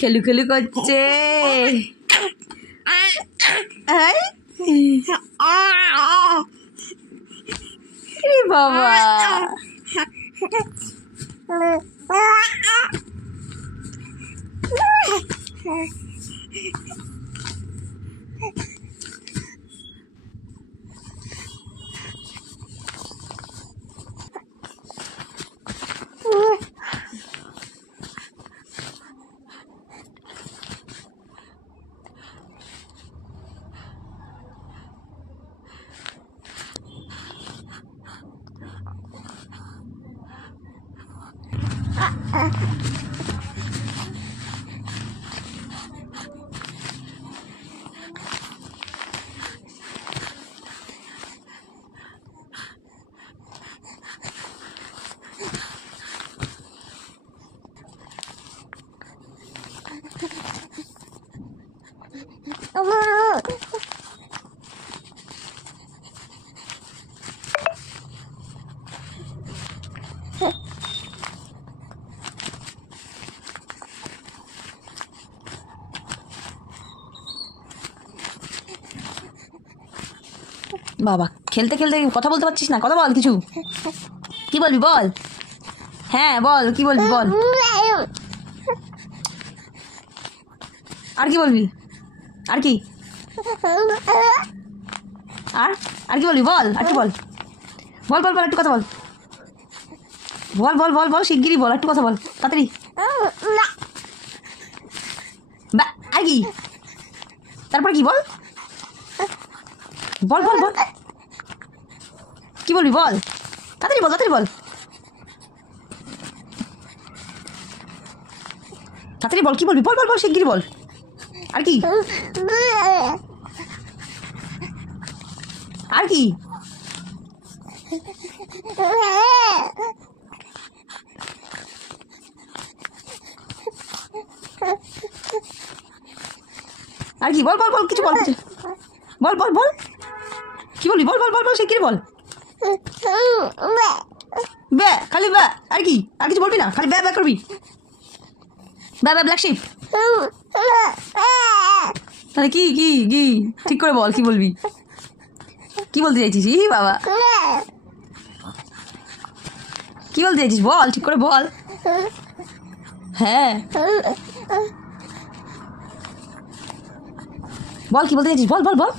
খেলু খেলু করছে। বাবা বাবা খেলতে খেলতে কথা বলতে পারছিস না? কথা বল, কিছু কি বলবি বল। হ্যাঁ বল, কি বলবি বল। আর কি বলবি? আর কি আর কি বলবি বল। আর কি বল বল বল বল একটু কথা বল। বল বল বল বল শিগগিরই বল, একটু কথা বল তাড়াতাড়ি। আর কি তারপর কি বল বল বল বল কি বলবি বল, তাড়াতাড়ি বল তাড়াতাড়ি বল তাড়াতাড়ি বল, কি বলবি বল বল বল শিগগিরই বল। আর কি আর কি আর কি বল বল বল কিছু বল, বল বল বল কি বলবি বল বল বল বল শিগগিরই বল। বে খালি বে, আর কি আর কিছু বলবি না, খালি বে বে করবি। বে বে ব্ল্যাক শিপ। তাহলে কি কি কি ঠিক করে বল, কি বলবি, কি বলতে চাইছিস? ই বাবা কি বলতে চাইছিস বল, ঠিক করে বল। হ্যাঁ বল কি বলতে চাইছিস, বল বল বল।